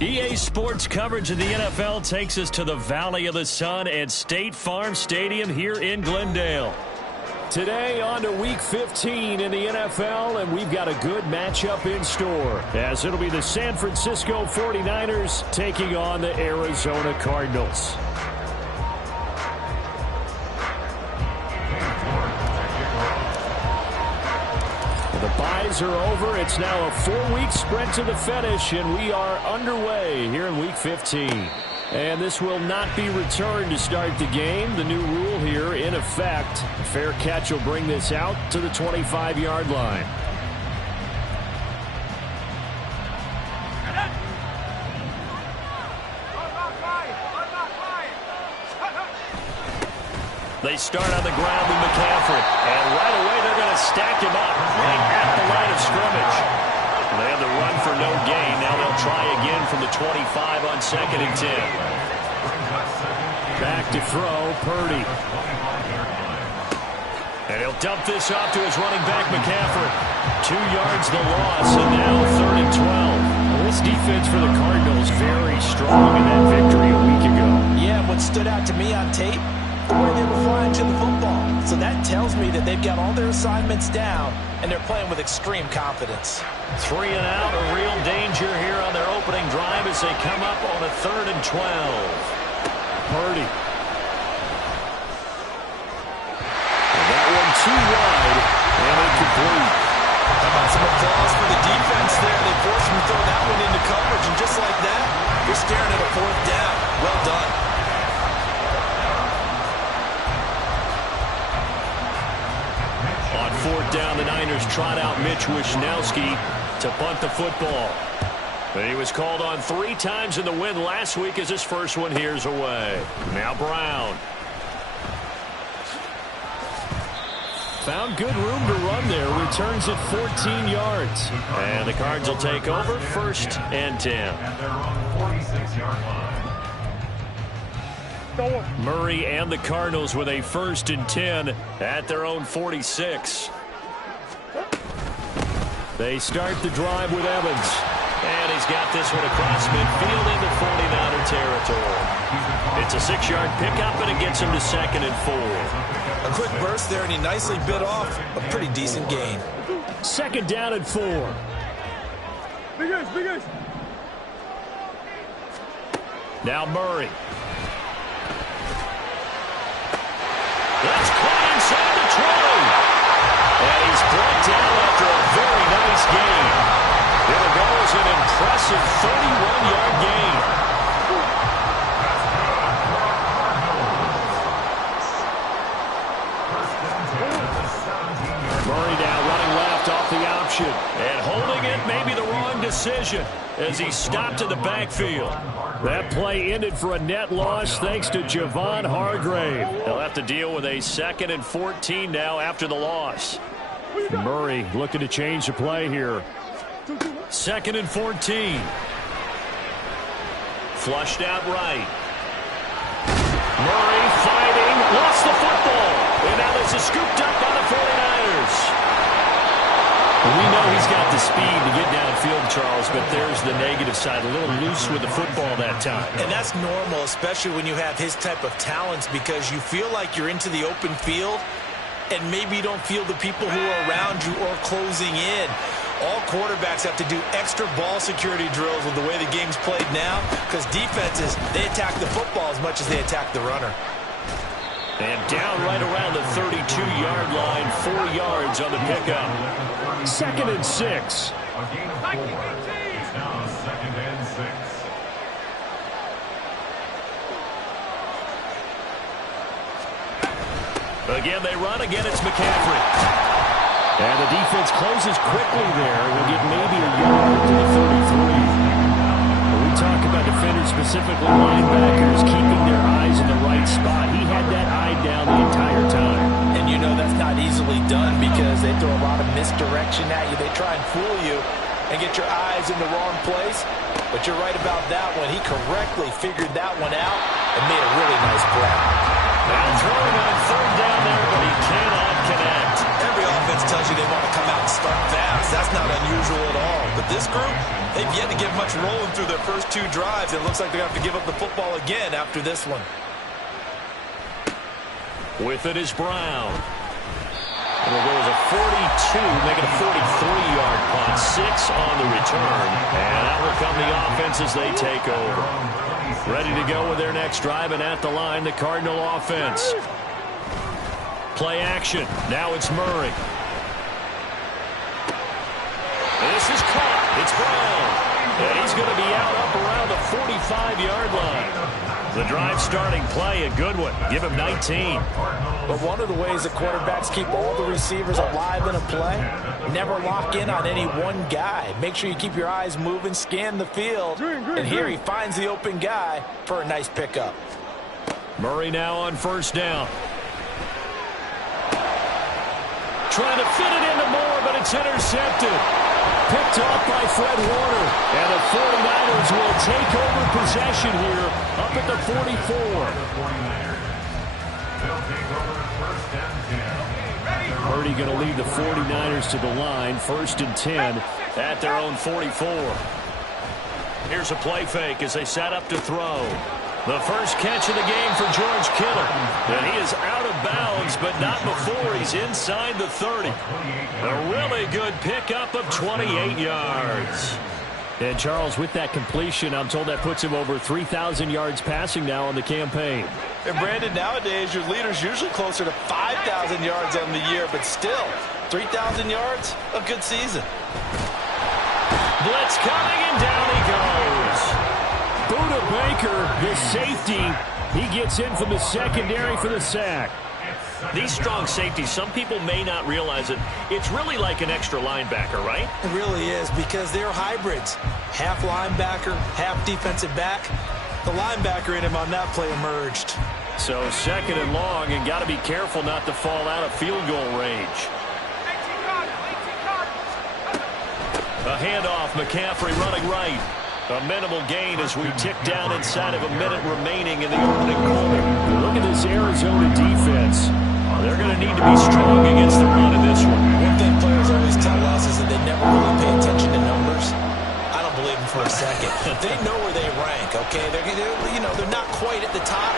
EA Sports coverage of the NFL takes us to the Valley of the Sun at State Farm Stadium here in Glendale. Today on to Week 15 in the NFL, and we've got a good matchup in store, as it'll be the San Francisco 49ers taking on the Arizona Cardinals. The byes are over. It's now a 4-week sprint to the finish, and we are underway here in Week 15. And this will not be returned to start the game. The new rule here in effect. A fair catch will bring this out to the 25-yard line. They start on the ground with McCaffrey. And right away they're going to stack him up right at the line of scrimmage. They had the run for no gain. Now they'll try again from the 25 on 2nd and 10. Back to throw, Purdy. And he'll dump this off to his running back, McCaffrey. 2 yards the loss, and now 3rd and 12. Well, this defense for the Cardinals very strong in that victory a week ago. Yeah, what stood out to me on tape, the way they were flying to the football. So that tells me that they've got all their assignments down, and they're playing with extreme confidence. 3 and out, a real danger here on their opening drive as they come up on a 3rd and 12. Purdy. And that one too wide, and incomplete. How about some applause for the defense there? They forced him to throw that one into coverage, and just like that, you're staring at a 4th down. Well done. On 4th down, the Niners trot out Mitch Wishnowsky to punt the football. He was called on 3 times in the win last week as his first one here's away. Now Brown. Found good room to run there. Returns it 14 yards. And the Cards will take over 1st and 10. Murray and the Cardinals with a 1st and 10 at their own 46. They start the drive with Evans. And he's got this one across midfield into 49er territory. It's a 6-yard pickup, and it gets him to 2nd and 4. A quick burst there, and he nicely bit off a pretty decent gain. 2nd down and 4. Big. Now Murray. That's caught inside the 20. And he's brought down after a very nice gain. It'll go as an impressive 31-yard gain. Murray now running left off the option. And holding it may be the wrong decision as he stopped in the backfield. That play ended for a net loss thanks to Javon Hargrave. He'll have to deal with a 2nd and 14 now after the loss. Murray looking to change the play here. 2nd and 14. Flushed out right. Murray fighting. Lost the football. And now this is scooped up by the 49ers. We know he's got the speed to get downfield, Charles, but there's the negative side. A little loose with the football that time. And that's normal, especially when you have his type of talents, because you feel like you're into the open field and maybe you don't feel the people who are around you or closing in. All quarterbacks have to do extra ball security drills with the way the game's played now, because defenses, they attack the football as much as they attack the runner. And down right around the 32-yard line, 4 yards on the pickup. 2nd and 6. Again, they run. Again, it's McCaffrey. And the defense closes quickly there. We'll get maybe a yard to the 33. When we talk about defenders, specifically linebackers, keeping their eyes in the right spot, he had that eye down the entire time. And you know that's not easily done because they throw a lot of misdirection at you. They try and fool you and get your eyes in the wrong place. But you're right about that one. He correctly figured that one out and made a really nice play. Now throwing on 3rd down there, but he cannot connect. Every offense defense tells you they want to come out and start fast. That's not unusual at all. But this group, they've yet to get much rolling through their first 2 drives. It looks like they're going to have to give up the football again after this one. With it is Brown. It'll go as a 42, make it a 43-yard punt. 6 on the return. And out will come the offense as they take over. Ready to go with their next drive, and at the line, the Cardinal offense. Play action. Now it's Murray. This is caught. It's Brown. And he's going to be out up around the 45-yard line. The drive starting play, a good one. Give him 19. But one of the ways that quarterbacks keep all the receivers alive in a play, never lock in on any one guy. Make sure you keep your eyes moving, scan the field. And here he finds the open guy for a nice pickup. Murray now on first down. Trying to fit it into Moore, but it's intercepted. Picked off by Fred Warner. And the 49ers will take over possession here up at the 44. Purdy going to lead the 49ers to the line. 1st and 10 at their own 44. Here's a play fake as they set up to throw. The first catch of the game for George Kittle. And he is out of bounds, but not before he's inside the 30. A really good pickup of 28 yards. And Charles, with that completion, I'm told that puts him over 3,000 yards passing now on the campaign. And Brandon, nowadays your leader's usually closer to 5,000 yards on the year, but still, 3,000 yards, a good season. Blitz coming, and down he goes. Budda Baker, the safety, he gets in from the secondary for the sack. These strong safeties, some people may not realize it. It's really like an extra linebacker, right? It really is, because they're hybrids. Half linebacker, half defensive back. The linebacker in him on that play emerged. So 2nd and long, and got to be careful not to fall out of field goal range. A handoff, McCaffrey running right. A minimal gain as we tick down inside of a minute remaining in the opening quarter. Look at this Arizona defense. They're going to need to be strong against the run in this one. One thing players always tell us is that they never really pay attention to numbers. I don't believe them for a second. They know where they rank, okay? They're not quite at the top,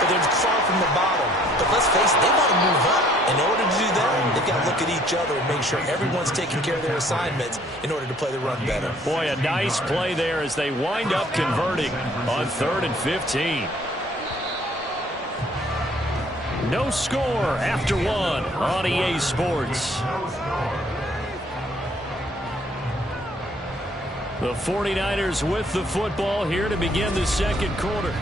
but they're far from the bottom. But let's face it, they want to move up. In order to do that, they've got to look at each other and make sure everyone's taking care of their assignments in order to play the run better. Boy, a nice play there as they wind up converting on 3rd and 15. No score after 1 on EA Sports. The 49ers with the football here to begin the 2nd quarter.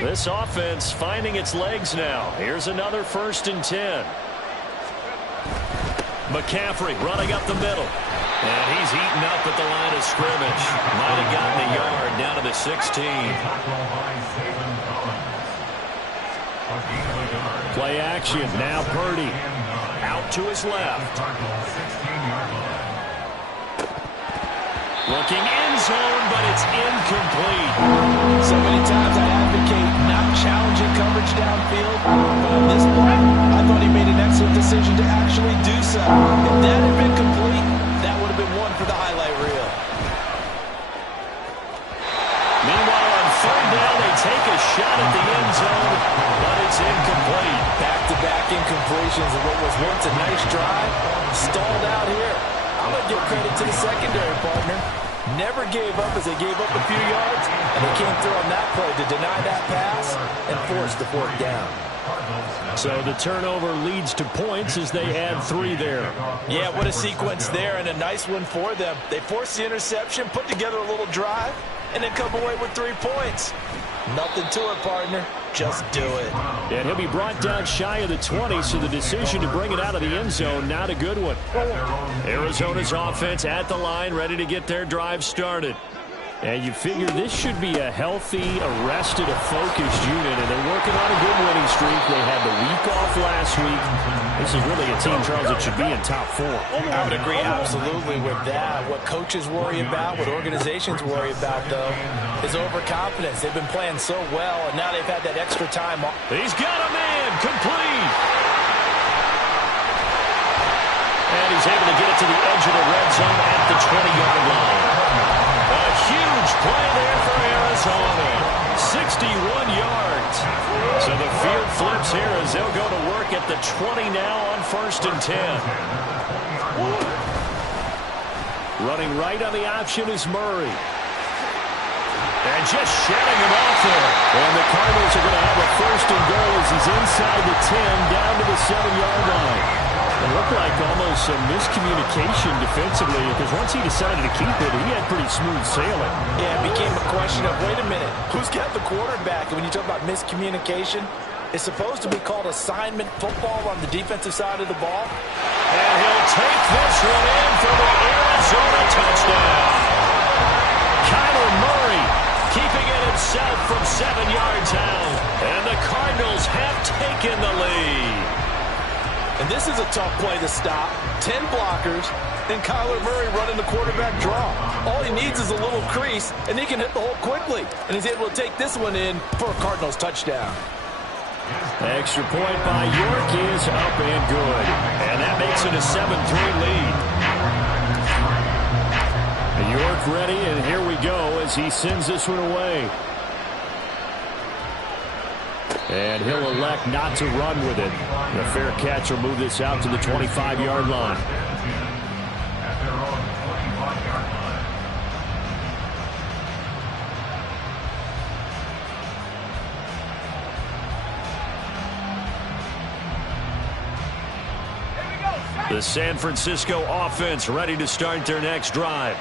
This offense finding its legs now. Here's another 1st and 10. McCaffrey running up the middle. And he's eaten up at the line of scrimmage. Might have gotten a yard down to the 16. Play action. Now Purdy. Out to his left. Looking end zone, but it's incomplete. So many times I advocate not challenging coverage downfield. But on this play, I thought he made an excellent decision to actually do so. If that had been complete, that would have been one for the highlight reel. Meanwhile, on 3rd down, they take a shot at the end zone, but it's incomplete. Back-to-back incompletions of what was once a nice drive, stalled out here. I'm going to give credit to the secondary, partner. Never gave up as they gave up a few yards, and they came through on that play to deny that pass and force the 4th down. So the turnover leads to points as they add 3 there. Yeah, what a sequence there, and a nice one for them. They forced the interception, put together a little drive, and then come away with 3 points. Nothing to it, partner. Just do it. And he'll be brought down shy of the 20, so the decision to bring it out of the end zone, not a good one. Arizona's offense at the line, ready to get their drive started. And you figure this should be a healthy, arrested, a focused unit, and they're working on a good winning streak. They had the week off last week. This is really a team, Charles, that should be in top 4. I would agree absolutely with that. What coaches worry about, what organizations worry about, though, is overconfidence. They've been playing so well, and now they've had that extra time off. He's got a man, complete. And he's able to get it to the edge of the red zone at the 20-yard line. A huge play there for Arizona. 61 yards. So the field flips here as they'll go to work at the 20 now on 1st and 10. Running right on the option is Murray. And just shutting him off there. And the Cardinals are going to have a 1st and goal as he's inside the 10 down to the 7-yard line. It looked like almost some miscommunication defensively because once he decided to keep it, he had pretty smooth sailing. Yeah, it became a question of, wait a minute, who's got the quarterback? And when you talk about miscommunication, it's supposed to be called assignment football on the defensive side of the ball. And he'll take this one in for the Arizona touchdown. Kyler Murray keeping it himself from 7 yards out. And the Cardinals have taken the lead. And this is a tough play to stop. 10 blockers, and Kyler Murray running the quarterback draw. All he needs is a little crease, and he can hit the hole quickly. And he's able to take this one in for a Cardinals touchdown. Extra point by York is up and good. And that makes it a 7-3 lead. York ready, and here we go as he sends this one away. And he'll elect not to run with it. The fair catch will move this out to the 25-yard line. The San Francisco offense ready to start their next drive.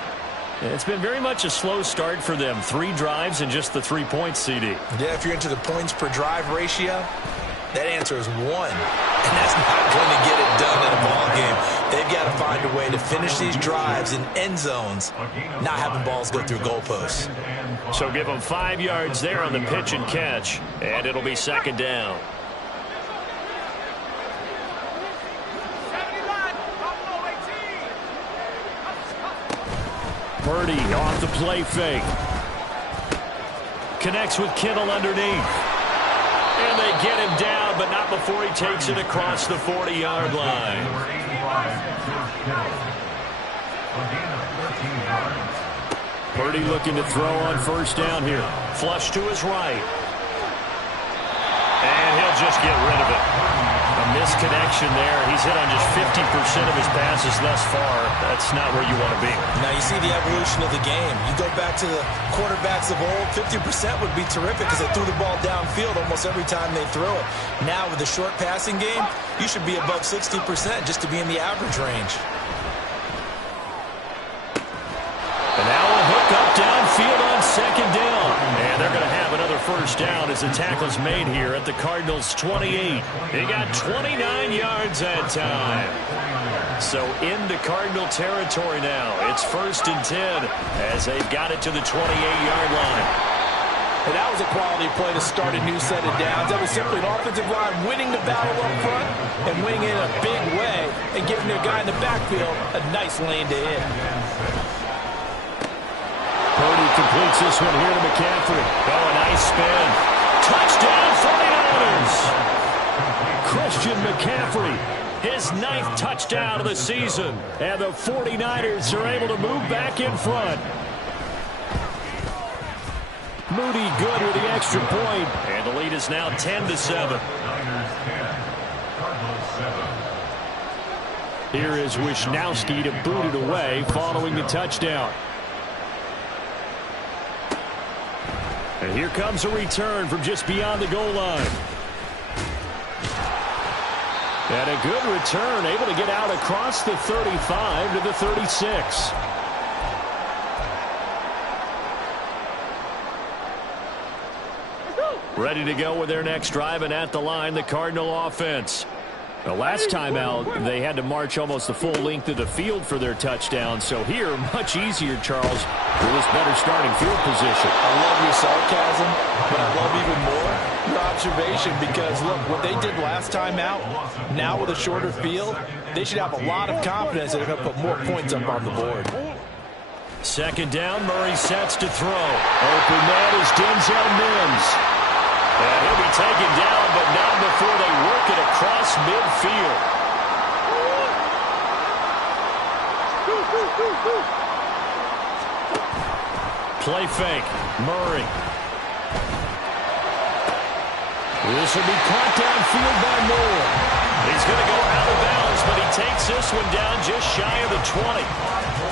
It's been very much a slow start for them. 3 drives and just the 3 points, CD. Yeah, if you're into the points per drive ratio, that answer is 1. And that's not going to get it done in a ball game. They've got to find a way to finish these drives in end zones, not having balls go through goalposts. So give them 5 yards there on the pitch and catch, and it'll be 2nd down. Purdy off the play fake. Connects with Kittle underneath. And they get him down, but not before he takes it across the 40-yard line. Purdy looking to throw on 1st down here. Flush to his right. And he'll just get rid of it. A misconnection there. He's hit on just 50% of his passes thus far. That's not where you want to be. Now you see the evolution of the game. You go back to the quarterbacks of old, 50% would be terrific because they threw the ball downfield almost every time they threw it. Now with the short passing game, you should be above 60% just to be in the average range. And now a hook up downfield on 2nd down. And they're going to have another 1st down as the tackle's made here at the Cardinals' 28. They got 29 yards that time. So into Cardinal territory now. It's 1st and 10 as they've got it to the 28-yard line. And that was a quality play to start a new set of downs. That was simply an offensive line winning the battle up front and winning it in a big way and giving their guy in the backfield a nice lane to hit. Purdy completes this one here to McCaffrey. Oh, a nice spin. Touchdown 49ers! Christian McCaffrey, his 9th touchdown of the season. And the 49ers are able to move back in front. Moody good with the extra point. And the lead is now 10-7. Here is Wisnowski to boot it away following the touchdown. And here comes a return from just beyond the goal line. And a good return, able to get out across the 35 to the 36. Ready to go with their next drive, and at the line, the Cardinal offense. The last time out, they had to march almost the full length of the field for their touchdown. So here, much easier, Charles, with this better starting field position. I love your sarcasm, but I love even more your observation because, look, what they did last time out, now with a shorter field, they should have a lot of confidence that they're going to put more points up on the board. Second down, Murray sets to throw. Open man is Denzel Mims. And he'll be taken down, but not before they work it across midfield. Play fake. Murray. This will be caught downfield by Moore. He's going to go out of bounds, but he takes this one down just shy of the 20.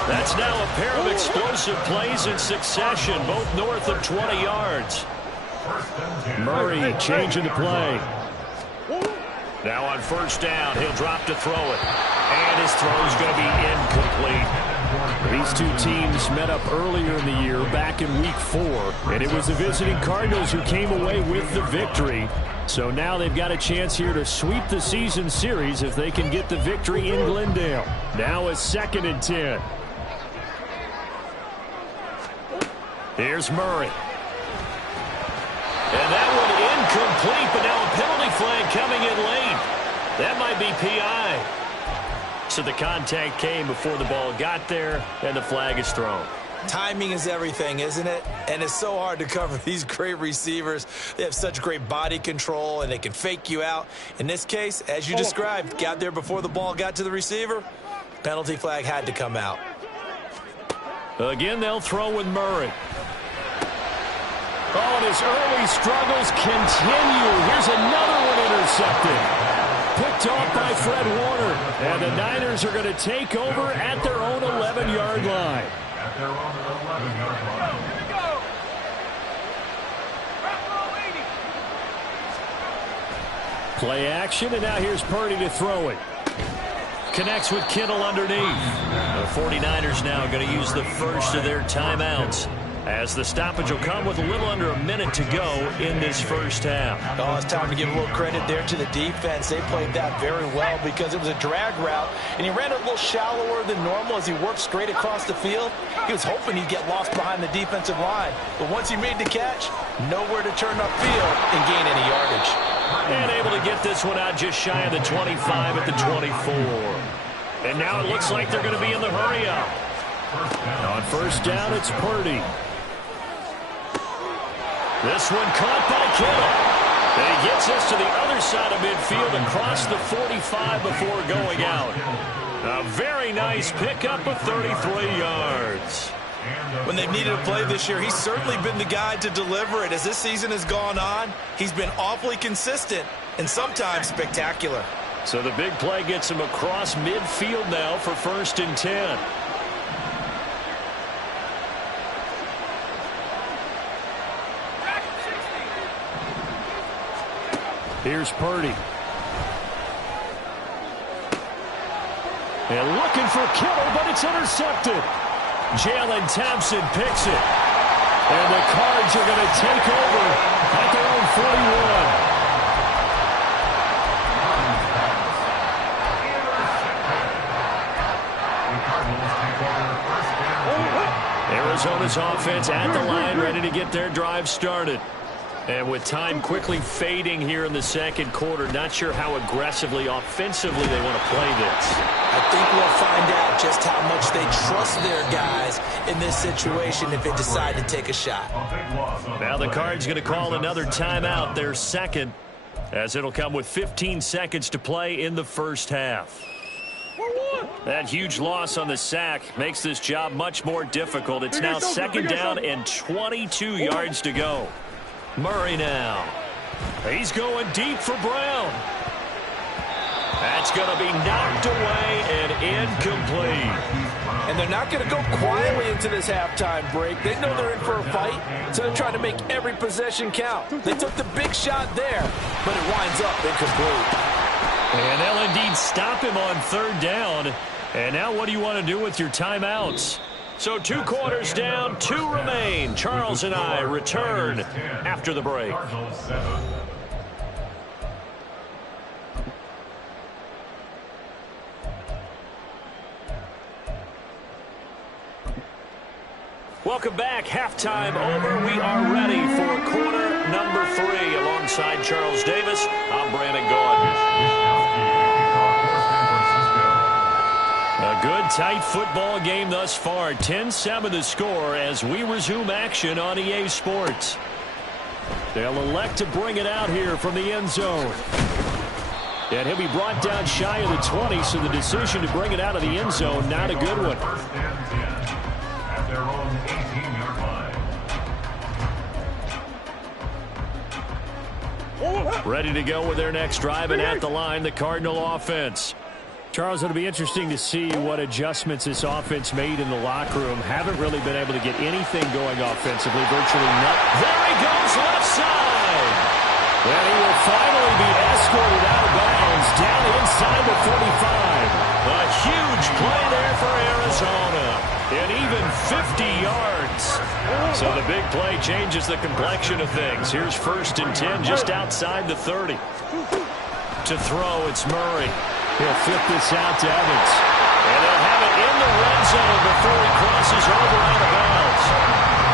That's now a pair of explosive plays in succession, both north of 20 yards. Murray changing the play. Now on first down, he'll drop to throw it. And his throw is going to be incomplete. These two teams met up earlier in the year, back in Week 4. And it was the visiting Cardinals who came away with the victory. So now they've got a chance here to sweep the season series if they can get the victory in Glendale. Now a 2nd and 10. Here's Murray. And that one incomplete, but now a penalty flag coming in late. That might be PI. So the contact came before the ball got there, and the flag is thrown. Timing is everything, isn't it? And it's so hard to cover these great receivers. They have such great body control, and they can fake you out. In this case, as you described, got there before the ball got to the receiver. Penalty flag had to come out. Again, they'll throw with Murray. Oh, and his early struggles continue. Here's another one intercepted. Picked off by Fred Warner. And the Niners are going to take over at their own 11-yard line. Play action, and now here's Purdy to throw it. Connects with Kittle underneath. The 49ers now going to use the first of their timeouts, as the stoppage will come with a little under a minute to go in this first half. Oh, it's time to give a little credit there to the defense. They played that very well because it was a drag route, and he ran a little shallower than normal as he worked straight across the field. He was hoping he'd get lost behind the defensive line, but once he made the catch, nowhere to turn upfield and gain any yardage. And able to get this one out just shy of the 25 at the 24. And now it looks like they're going to be in the hurry-up. On first down, it's Purdy. This one caught by Kittle. And he gets us to the other side of midfield across the 45 before going out. A very nice pickup of 33 yards. When they've needed a play this year, he's certainly been the guy to deliver it. As this season has gone on, he's been awfully consistent and sometimes spectacular. So the big play gets him across midfield now for 1st and 10. Here's Purdy. And looking for Kittle, but it's intercepted. Jalen Thompson picks it. And the Cards are going to take over at their own 41. Arizona's offense at the line, ready to get their drive started. And with time quickly fading here in the second quarter, not sure how aggressively, offensively they want to play this. I think we'll find out just how much they trust their guys in this situation if they decide to take a shot. Now the Cards going to call another timeout, their second, as it'll come with 15 seconds to play in the first half. That huge loss on the sack makes this job much more difficult. It's now 2nd down and 22 yards to go. Murray now. He's going deep for Brown. That's going to be knocked away and incomplete. And they're not going to go quietly into this halftime break. They know they're in for a fight, so they're trying to make every possession count. They took the big shot there, but it winds up incomplete. And they'll indeed stop him on 3rd down. And now what do you want to do with your timeouts? So 2 quarters down, 2 remain. Charles and I return after the break. Welcome back. Halftime over. We are ready for quarter number 3. Alongside Charles Davis, I'm Brandon Gaudin. A good, tight football game thus far. 10-7 the score as we resume action on EA Sports. They'll elect to bring it out here from the end zone. And he'll be brought down shy of the 20, so the decision to bring it out of the end zone, not a good one. At their own 18-yard line. Ready to go with their next drive, and at the line, the Cardinal offense. Charles, it'll be interesting to see what adjustments this offense made in the locker room. Haven't really been able to get anything going offensively, virtually nothing. There he goes, left side. And he will finally be escorted out of bounds, down inside the 45. A huge play there for Arizona, and even 50 yards. So the big play changes the complexion of things. Here's 1st and 10 just outside the 30. To throw, it's Murray. He'll flip this out to Evans. And they'll have it in the red zone before he crosses over out of bounds.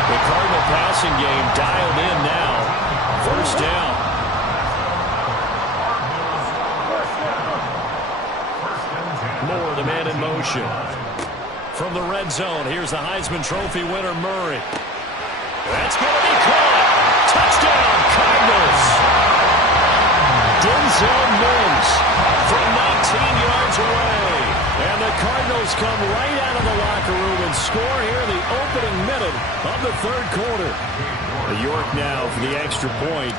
The Cardinal passing game dialed in now. 1st down. Moore, the man in motion. From the red zone, here's the Heisman Trophy winner, Murray. That's going to be caught. Touchdown, Cardinals. Denzel Mims from 19 yards away. And the Cardinals come right out of the locker room and score here in the opening minute of the 3rd quarter. York now for the extra point.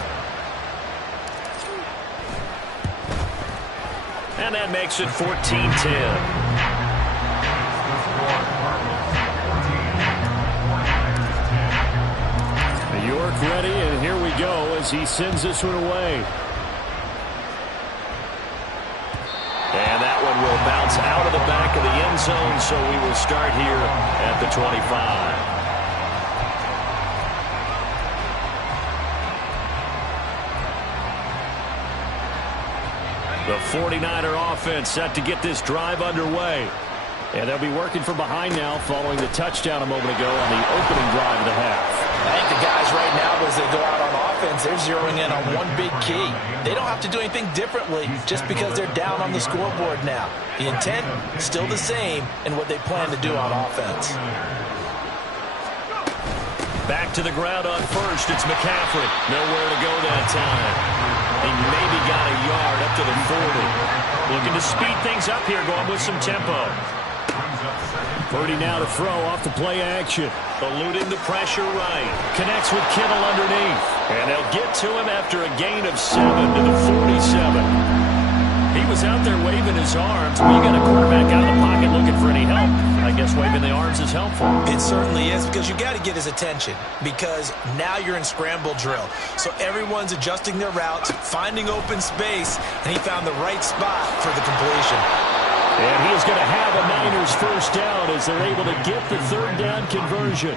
And that makes it 14-10. York ready, and here we go as he sends this one away. And that one will bounce out of the back of the end zone, so we will start here at the 25. The 49er offense set to get this drive underway. And they'll be working from behind now following the touchdown a moment ago on the opening drive of the half. I think the guys right now, as they go out on offense, they're zeroing in on one big key. They don't have to do anything differently just because they're down on the scoreboard now. The intent is still the same in what they plan to do on offense. Back to the ground on 1st. It's McCaffrey. Nowhere to go that time. He maybe got a yard up to the 40. Looking to speed things up here, going with some tempo. Purdy now to throw off the play action. Eluding the pressure right. Connects with Kittle underneath. And they'll get to him after a gain of 7 to the 47. He was out there waving his arms. When you got a quarterback out of the pocket looking for any help, I guess waving the arms is helpful. It certainly is, because you got to get his attention, because now you're in scramble drill. So everyone's adjusting their routes, finding open space, and he found the right spot for the completion. And he is going to have a Niners 1st down as they're able to get the 3rd down conversion.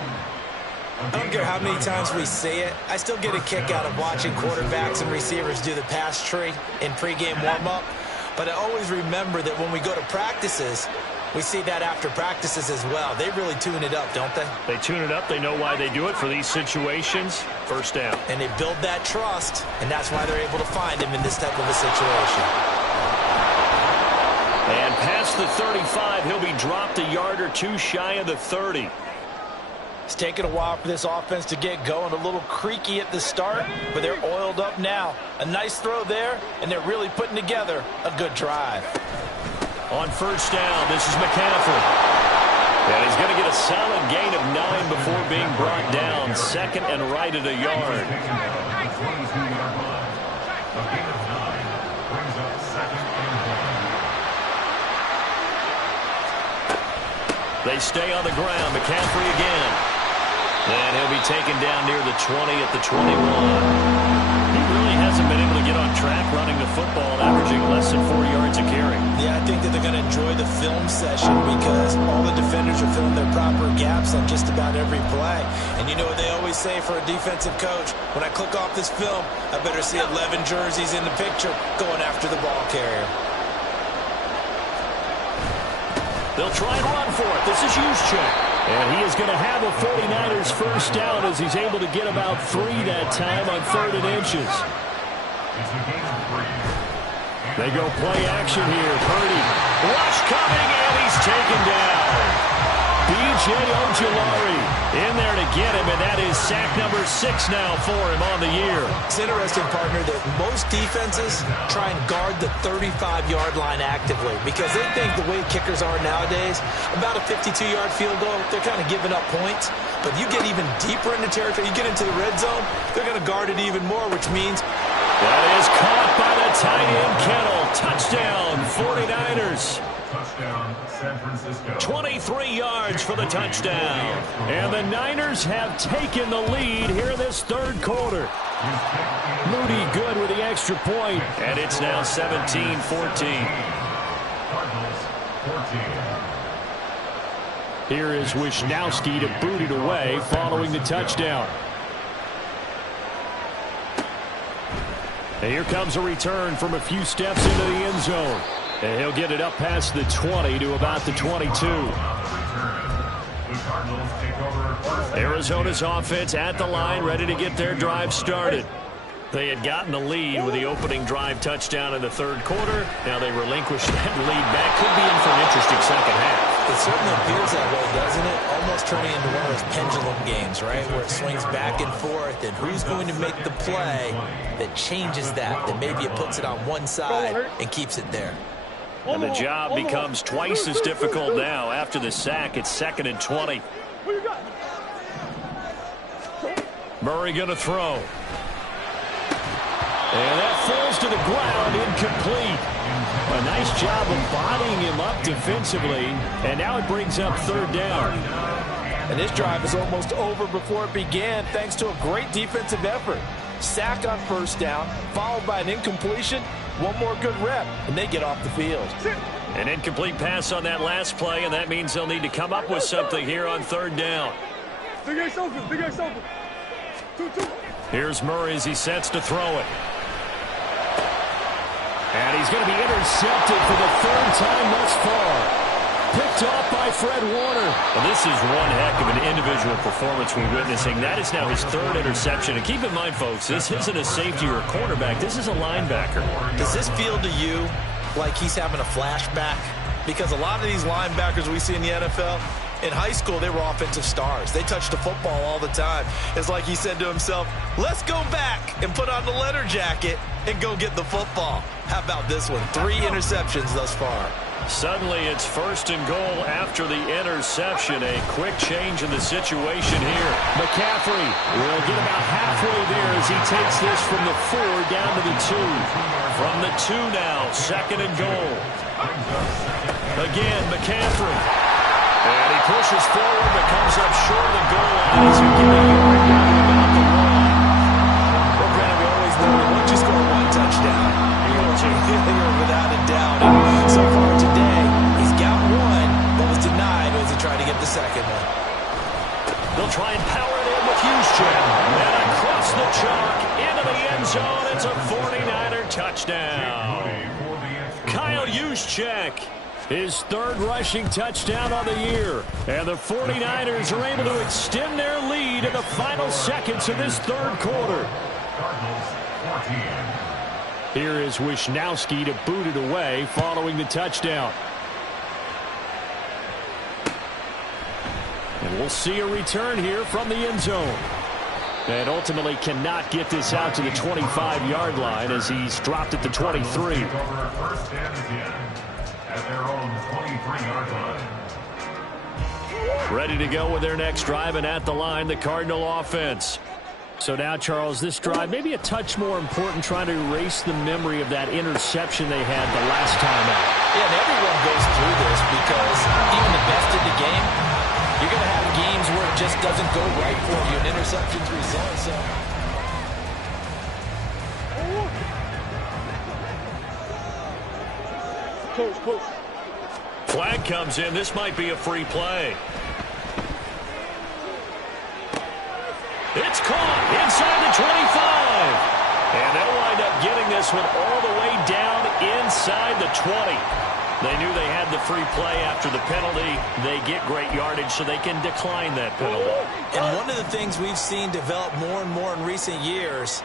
I don't care how many times we say it, I still get a kick out of watching quarterbacks and receivers do the pass tree in pregame warm-up. But I always remember that when we go to practices, we see that after practices as well. They really tune it up, don't they? They tune it up. They know why they do it for these situations. 1st down. And they build that trust, and that's why they're able to find him in this type of a situation. And past the 35, he'll be dropped a yard or two shy of the 30. It's taken a while for this offense to get going. A little creaky at the start, but they're oiled up now. A nice throw there, and they're really putting together a good drive. On 1st down, this is McCaffrey. And he's going to get a solid gain of 9 before being brought down. 2nd and right at a yard. They stay on the ground. McCaffrey again. And he'll be taken down near the 20 at the 21. He really hasn't been able to get on track running the football, averaging less than 4 yards a carry. Yeah, I think that they're going to enjoy the film session because all the defenders are filling their proper gaps on just about every play. And you know what they always say for a defensive coach? When I click off this film, I better see 11 jerseys in the picture going after the ball carrier. They'll try and run for it. This is Juszczyk. And he is going to have a 49ers first down as he's able to get about 3 that time on 3rd and inches. It's a gain of 3. They go play action here. Purdy. Rush coming, and he's taken down. B.J. Ojulari in there to get him, and that is sack number 6 now for him on the year. It's interesting, partner, that most defenses try and guard the 35-yard line actively because they think the way kickers are nowadays, about a 52-yard field goal, they're kind of giving up points. But you get even deeper into territory, you get into the red zone, they're going to guard it even more, which means that is caught by the tight end, Kittle. Touchdown, 49ers. Touchdown, San Francisco. 23 yards for the touchdown. And the Niners have taken the lead here in this 3rd quarter. Moody good with the extra point. And it's now 17-14. Cardinals, 14. Here is Wisnowski to boot it away following the touchdown. And here comes a return from a few steps into the end zone. And he'll get it up past the 20 to about the 22. Arizona's offense at the line, ready to get their drive started. They had gotten the lead with the opening drive touchdown in the 3rd quarter. Now they relinquish that lead back. Could be in for an interesting second half. it certainly appears that way, doesn't it? Almost turning into one of those pendulum games, right, where it swings back and forth, and who's going to make the play that changes that maybe it puts it on one side and keeps it there. And the job becomes twice as difficult now. After the sack, it's 2nd and 20. Murray going to throw. And that falls to the ground, incomplete. A nice job of bodying him up defensively, and now it brings up 3rd down. And this drive is almost over before it began, thanks to a great defensive effort. Sack on 1st down, followed by an incompletion. One more good rep, and they get off the field. An incomplete pass on that last play, and that means they'll need to come up with something here on 3rd down. Here's Murray as he sets to throw it. And he's going to be intercepted for the 3rd time thus far. Picked off by Fred Warner. Well, this is one heck of an individual performance we're witnessing. That is now his 3rd interception. And keep in mind, folks, this isn't a safety or a cornerback. This is a linebacker. Does this feel to you like he's having a flashback? Because a lot of these linebackers we see in the NFL, in high school, they were offensive stars. They touched the football all the time. It's like he said to himself, let's go back and put on the leather jacket and go get the football. How about this one? 3 interceptions thus far. Suddenly, it's 1st and goal after the interception. A quick change in the situation here. McCaffrey will get about halfway there as he takes this from the 4 down to the 2. From the 2 now, 2nd and goal. Again, McCaffrey. And he pushes forward but comes up short of the goal line as he gets a yard down about the 1. Well, Brandon, we always know that once you score 1 touchdown, you're going to without a doubt. And so far today, he's got 1, but was denied as he tried to get the 2nd one. They'll try and power it in with Juszczyk. And across the chalk into the end zone. It's a 49er touchdown. Kyle Juszczyk. His 3rd rushing touchdown of the year. And the 49ers are able to extend their lead in the final seconds of this 3rd quarter. Here is Wisnowski to boot it away following the touchdown. And we'll see a return here from the end zone. And ultimately cannot get this out to the 25-yard line as he's dropped at the 23. At their own 23-yard line. Ready to go with their next drive, and at the line, the Cardinal offense. So now, Charles, this drive maybe a touch more important, trying to erase the memory of that interception they had the last time out. Yeah, and everyone goes through this because even the best in the game, you're going to have games where it just doesn't go right for you, and interceptions result. So Flag comes in. This might be a free play. It's caught inside the 25. And they'll wind up getting this one all the way down inside the 20. They knew they had the free play after the penalty. They get great yardage so they can decline that penalty. And one of the things we've seen develop more and more in recent years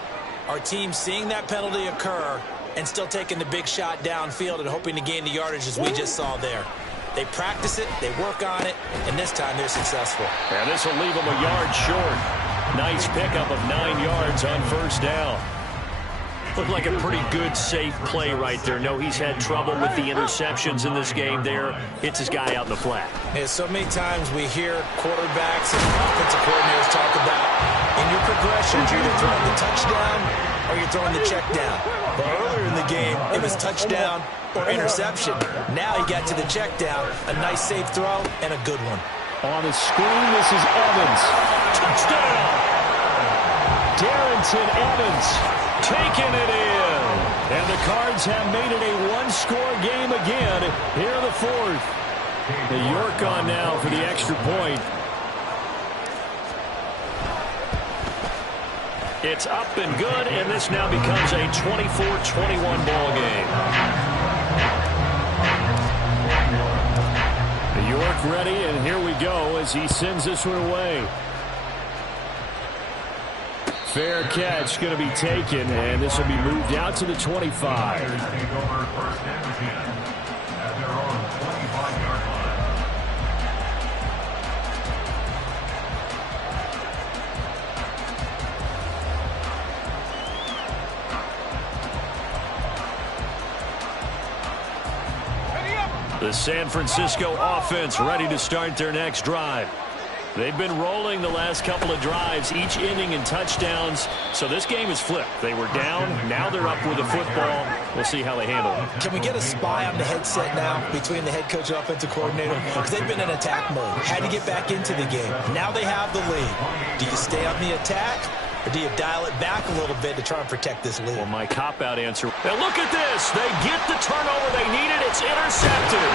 are teams seeing that penalty occur and still taking the big shot downfield and hoping to gain the yardage as we just saw there. They practice it, they work on it, and this time they're successful. And this will leave them a yard short. Nice pickup of 9 yards on first down. Looked like a pretty good, safe play right there. No, he's had trouble with the interceptions in this game there. Hits his guy out in the flat. Yeah, so many times we hear quarterbacks and offensive coordinators talk about in your progressions, you're either throwing the touchdown or you're throwing the check down. But earlier in the game, it was touchdown or interception. Now he got to the check down, a nice safe throw, and a good one. On the screen, this is Evans. Touchdown! Darrington Evans taking it in. And the Cards have made it a one-score game again here in the fourth. The York on now for the extra point. It's up and good, and this now becomes a 24-21 ball game. The York ready, and here we go as he sends this one away. Fair catch going to be taken, and this will be moved out to the 25. Take over first and 10 at their own 25-yard line. The San Francisco offense ready to start their next drive. They've been rolling the last couple of drives, each inning in touchdowns. So this game is flipped. They were down. Now they're up with the football. We'll see how they handle it. Can we get a spy on the headset now between the head coach and offensive coordinator? Because they've been in attack mode. Had to get back into the game. Now they have the lead. Do you stay on the attack, or do you dial it back a little bit to try and protect this lead? Well, my cop-out answer. Now look at this. They get the turnover they needed. It's intercepted.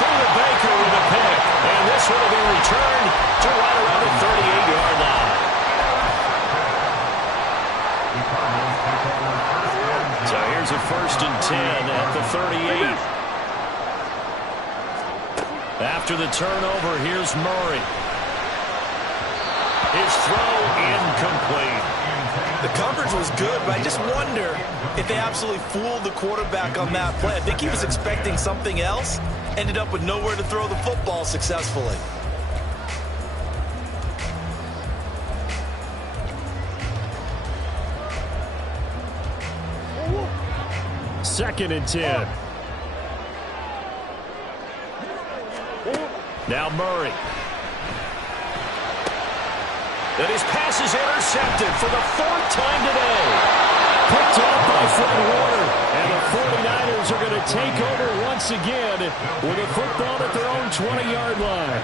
Buda Baker with a pick. And this one will be returned to right around the 38-yard line. So here's a 1st and 10 at the 38. After the turnover, here's Murray. His throw incomplete. The coverage was good, but I just wonder if they absolutely fooled the quarterback on that play. I think he was expecting something else. Ended up with nowhere to throw the football successfully. Second and 10. Now Murray. And his pass is intercepted for the 4th time today. Picked off by Fred Warner. And the 49ers are going to take over once again with a football at their own 20-yard line.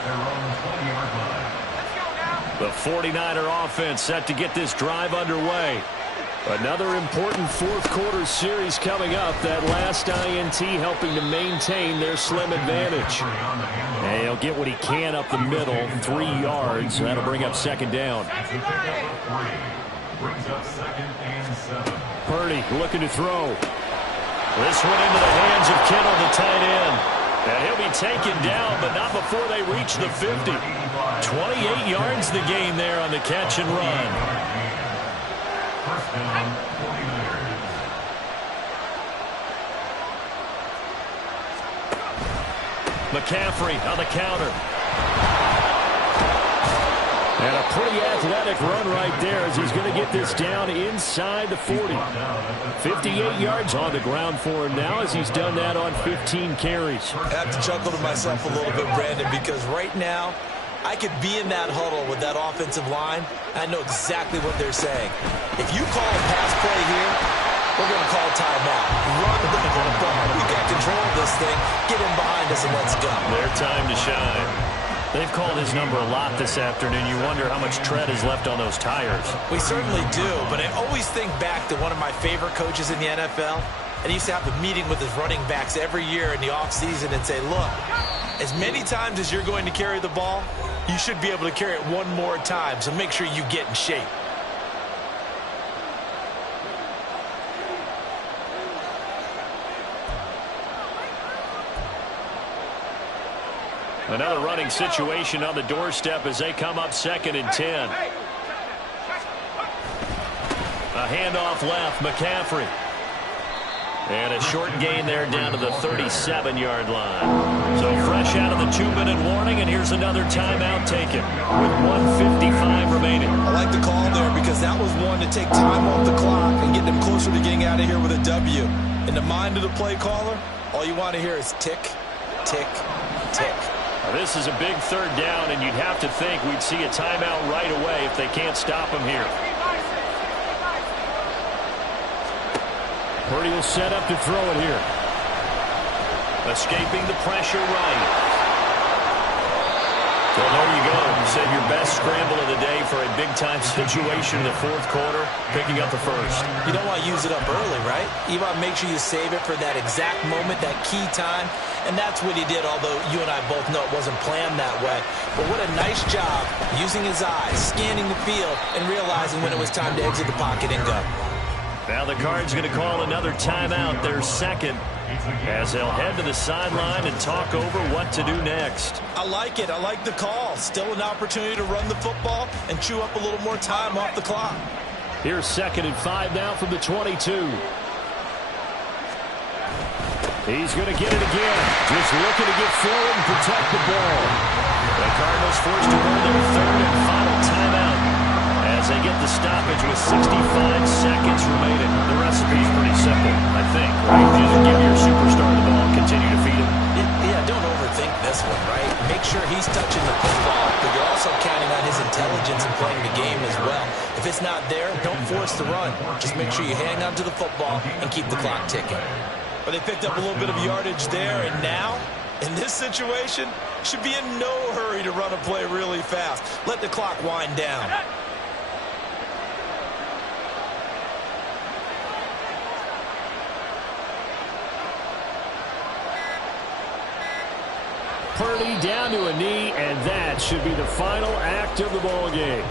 The 49er offense set to get this drive underway. Another important fourth-quarter series coming up. That last INT helping to maintain their slim advantage. And he'll get what he can up the middle, 3 yards. That'll bring up second down. Purdy looking to throw. This one into the hands of Kittle, the tight end. And he'll be taken down, but not before they reach the 50. 28 yards the gain there on the catch and run. McCaffrey on the counter. And a pretty athletic run right there as he's going to get this down inside the 40. 58 yards on the ground for him now as he's done that on 15 carries. I have to chuckle to myself a little bit, Brandon, because right now I could be in that huddle with that offensive line. I know exactly what they're saying. If you call a pass play here, we're going to call timeout. Run the football. We got control of this thing. Get in behind us and let's go. Their time to shine. They've called his number a lot this afternoon. You wonder how much tread is left on those tires. We certainly do, but I always think back to one of my favorite coaches in the NFL. And he used to have a meeting with his running backs every year in the offseason and say, look, as many times as you're going to carry the ball, you should be able to carry it one more time, so make sure you get in shape. Another running situation on the doorstep as they come up 2nd and 10. A handoff left, McCaffrey. And a short gain there down to the 37-yard line. So fresh out of the 2-minute warning, and here's another timeout taken with 1:55 remaining. I like the call there because that was one to take time off the clock and get them closer to getting out of here with a W. In the mind of the play caller, all you want to hear is tick, tick, tick. Now this is a big 3rd down, and you'd have to think we'd see a timeout right away if they can't stop him here. Purdy will set up to throw it here. Escaping the pressure right. Well, there you go. Save your best scramble of the day for a big-time situation in the 4th quarter, picking up the first. You don't want to use it up early, right? You want to make sure you save it for that exact moment, that key time, and that's what he did, although you and I both know it wasn't planned that way. But what a nice job using his eyes, scanning the field, and realizing when it was time to exit the pocket and go. Now the Cards going to call another timeout, their 2nd, as they'll head to the sideline and talk over what to do next. I like it. I like the call. Still an opportunity to run the football and chew up a little more time off the clock. Here's 2nd and 5 now from the 22. He's going to get it again. Just looking to get forward and protect the ball. The Cardinals forced to run their 3rd and final timeout as they get the stoppage with 65 seconds remaining. The recipe's pretty simple, I think, right? Just give your superstar the ball, continue to feed him. Yeah, don't overthink this one, right? Make sure he's touching the football, but you're also counting on his intelligence in playing the game as well. If it's not there, don't force the run. Just make sure you hang on to the football and keep the clock ticking. But they picked up a little bit of yardage there, and now, in this situation, should be in no hurry to run a play really fast. Let the clock wind down. Purdy down to a knee, and that should be the final act of the ball game.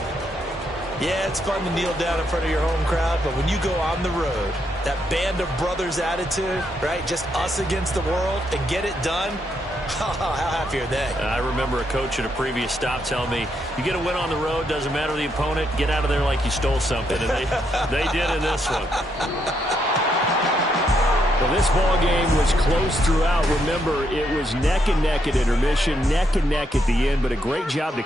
Yeah, it's fun to kneel down in front of your home crowd, but when you go on the road, that band of brothers attitude, right, just us against the world, and get it done, how happy are they? I remember a coach at a previous stop telling me, you get a win on the road, doesn't matter the opponent, get out of there like you stole something, and they did in this one. Well, this ball game was close throughout. Remember, it was neck and neck at intermission, neck and neck at the end, but a great job to